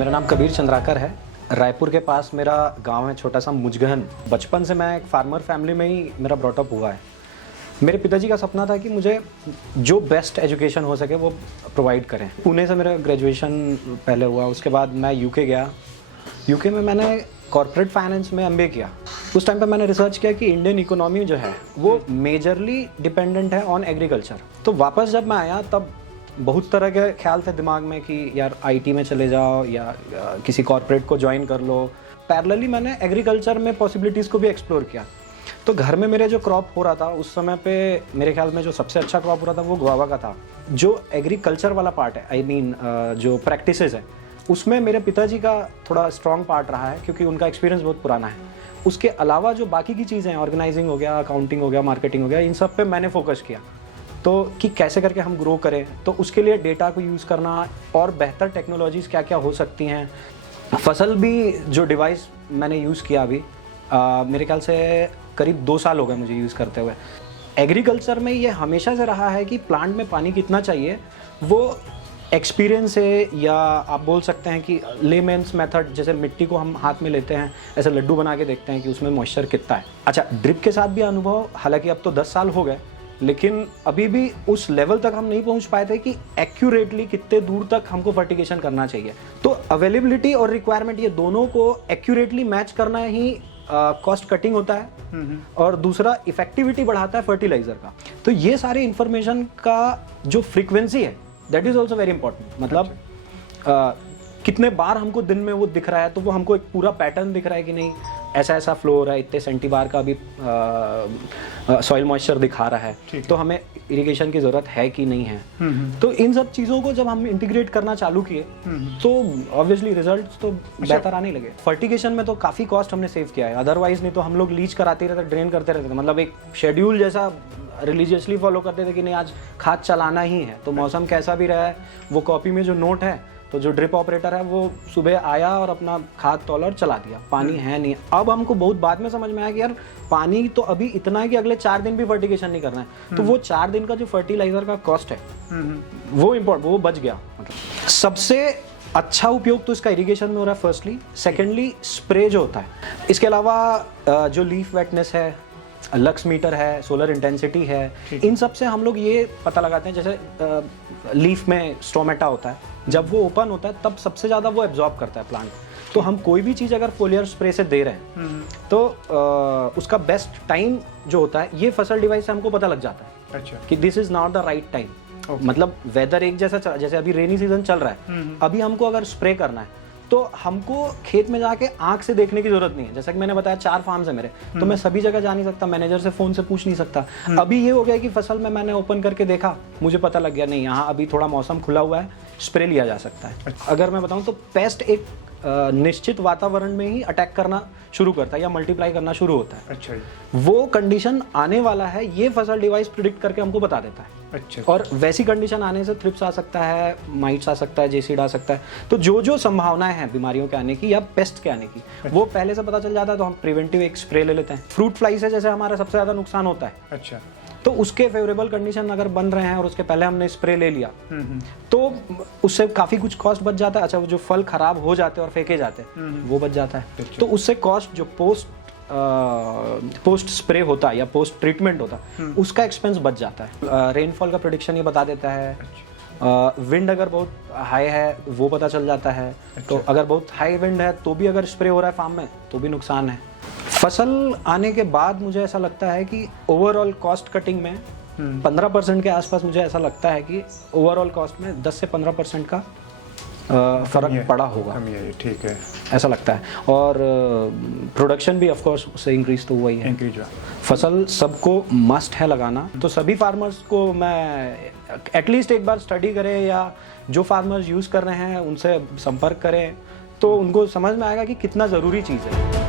मेरा नाम कबीर चंद्राकर है। रायपुर के पास मेरा गांव है, छोटा सा मुजगहन। बचपन से मैं एक फार्मर फैमिली में ही मेरा ब्रॉटअप हुआ है। मेरे पिताजी का सपना था कि मुझे जो बेस्ट एजुकेशन हो सके वो प्रोवाइड करें। पुणे से मेरा ग्रेजुएशन पहले हुआ, उसके बाद मैं यूके गया। यूके में मैंने कॉर्पोरेट फाइनेंस में एमबीए किया। उस टाइम पे मैंने रिसर्च किया कि इंडियन इकोनॉमी जो है वो मेजरली डिपेंडेंट है ऑन एग्रीकल्चर। तो वापस जब मैं आया तब बहुत तरह के ख्याल थे दिमाग में कि यार आईटी में चले जाओ या किसी कॉर्पोरेट को ज्वाइन कर लो। पैरेलली मैंने एग्रीकल्चर में पॉसिबिलिटीज़ को भी एक्सप्लोर किया। तो घर में मेरे जो क्रॉप हो रहा था उस समय पे मेरे ख्याल में जो सबसे अच्छा क्रॉप हो रहा था वो गुआवा का था। जो एग्रीकल्चर वाला पार्ट है, आई मीन जो प्रैक्टिसेस है, उसमें मेरे पिताजी का थोड़ा स्ट्रॉन्ग पार्ट रहा है क्योंकि उनका एक्सपीरियंस बहुत पुराना है। उसके अलावा जो बाकी की चीज़ें हैं, ऑर्गेनाइजिंग हो गया, अकाउंटिंग हो गया, मार्केटिंग हो गया, इन सब पे मैंने फोकस किया। तो कि कैसे करके हम ग्रो करें, तो उसके लिए डेटा को यूज़ करना और बेहतर टेक्नोलॉजीज़ क्या क्या हो सकती हैं। फसल भी जो डिवाइस मैंने यूज़ किया अभी मेरे ख्याल से करीब 2 साल हो गए मुझे यूज़ करते हुए। एग्रीकल्चर में ये हमेशा से रहा है कि प्लांट में पानी कितना चाहिए वो एक्सपीरियंस है, या आप बोल सकते हैं कि लेमेंस मेथड, जैसे मिट्टी को हम हाथ में लेते हैं, ऐसे लड्डू बना के देखते हैं कि उसमें मॉइस्चर कितना है। अच्छा, ड्रिप के साथ भी अनुभव, हालांकि अब तो 10 साल हो गए, लेकिन अभी भी उस लेवल तक हम नहीं पहुंच पाए थे कि एक्यूरेटली कितने दूर तक हमको फर्टिगेशन करना चाहिए। तो अवेलेबिलिटी और रिक्वायरमेंट, ये दोनों को एक्यूरेटली मैच करना ही कॉस्ट कटिंग होता है और दूसरा इफेक्टिविटी बढ़ाता है फर्टिलाइजर का। तो ये सारी इंफॉर्मेशन का जो फ्रीक्वेंसी है that is also very important. मतलब कितने बार हमको दिन में वो दिख रहा है, तो वो हमको एक पूरा पैटर्न दिख रहा है कि नहीं ऐसा ऐसा फ्लो हो रहा है, इतने सेंटीबार का भी सॉइल मॉइस्चर दिखा रहा है, तो हमें इरिगेशन की ज़रूरत है कि नहीं है। तो इन सब चीज़ों को जब हम इंटीग्रेट करना चालू किए तो ऑब्वियसली रिजल्ट्स तो बेहतर आने लगे। फर्टिगेशन में तो काफ़ी कॉस्ट हमने सेव किया है, अदरवाइज नहीं तो हम लोग लीच कराते रहते, ड्रेन करते रहते थे। मतलब एक शेड्यूल जैसा रिलीजियसली फॉलो करते थे कि नहीं आज खाद चलाना ही है, तो मौसम कैसा भी रहा है वो कॉपी में जो नोट है, तो जो ड्रिप ऑपरेटर है वो सुबह आया और अपना खाद तौला और चला दिया। पानी है नहीं। अब हमको बहुत बाद में समझ में आया कि यार पानी तो अभी इतना है कि अगले 4 दिन भी फर्टिगेशन नहीं करना है, तो वो 4 दिन का जो फर्टिलाइजर का कॉस्ट है वो बच गया। मतलब सबसे अच्छा उपयोग तो इसका इरिगेशन में हो रहा है फर्स्टली। सेकेंडली स्प्रे जो होता है, इसके अलावा जो लीफ वेटनेस है, लक्स मीटर है, सोलर इंटेंसिटी है, इन सब से हम लोग ये पता लगाते हैं। जैसे लीफ में स्टोमेटा होता है, जब वो ओपन होता है तब सबसे ज़्यादा वो एब्जॉर्ब करता है प्लांट। तो हम कोई भी चीज़ अगर फोलियर स्प्रे से दे रहे हैं तो उसका बेस्ट टाइम जो होता है ये फसल डिवाइस से हमको पता लग जाता है। अच्छा। कि this is not the right time. मतलब वेदर एक जैसा, जैसे अभी रेनी सीजन चल रहा है, अभी हमको अगर स्प्रे करना है तो हमको खेत में जाके आंख से देखने की जरूरत नहीं है। जैसा कि मैंने बताया 4 फार्म्स है मेरे, तो मैं सभी जगह जा नहीं सकता, मैनेजर से फोन से पूछ नहीं सकता। अभी ये हो गया कि फसल में मैंने ओपन करके देखा, मुझे पता लग गया नहीं यहाँ अभी थोड़ा मौसम खुला हुआ है, स्प्रे लिया जा सकता है। अगर मैं बताऊँ तो पेस्ट एक निश्चित वातावरण में ही अटैक करना शुरू करता है या मल्टीप्लाई करना शुरू होता है। अच्छा। वो कंडीशन आने वाला है ये फसल डिवाइस प्रिडिक्ट करके हमको बता देता है। अच्छा। और वैसी कंडीशन आने से थ्रिप्स आ सकता है, माइट्स आ सकता है, जेसीड आ सकता है। तो जो संभावनाएं हैं बीमारियों के आने की या पेस्ट के आने की, वो पहले से पता चल जाता है, तो हम प्रिवेंटिव एक स्प्रे ले लेते हैं। फ्रूट फ्लाई से जैसे हमारा सबसे ज़्यादा नुकसान होता है। अच्छा। तो उसके फेवरेबल कंडीशन अगर बन रहे हैं और उसके पहले हमने स्प्रे ले लिया तो उससे काफ़ी कुछ कॉस्ट बच जाता है। अच्छा, वो जो फल खराब हो जाते हैं और फेंके जाते हैं वो बच जाता है। तो उससे कॉस्ट जो पोस्ट स्प्रे होता है या पोस्ट ट्रीटमेंट होता है उसका एक्सपेंस बच जाता है। रेनफॉल का प्रेडिक्शन ये बता देता है। विंड अगर बहुत हाई है वो पता चल जाता है। तो अगर बहुत हाई विंड है तो भी अगर स्प्रे हो रहा है फार्म में तो भी नुकसान है। फसल आने के बाद मुझे ऐसा लगता है कि ओवरऑल कॉस्ट कटिंग में 15% के आसपास मुझे ऐसा लगता है कि ओवरऑल कॉस्ट में 10 से 15% का फर्क पड़ा होगा। ठीक है, ऐसा लगता है। और प्रोडक्शन भी ऑफ कोर्स उससे इंक्रीज तो हुआ ही है। फसल सबको मस्ट है लगाना, तो सभी फार्मर्स को मैं एटलीस्ट एक बार स्टडी करें या जो फार्मर्स यूज़ कर रहे हैं उनसे संपर्क करें, तो उनको समझ में आएगा कि कितना ज़रूरी चीज़ है।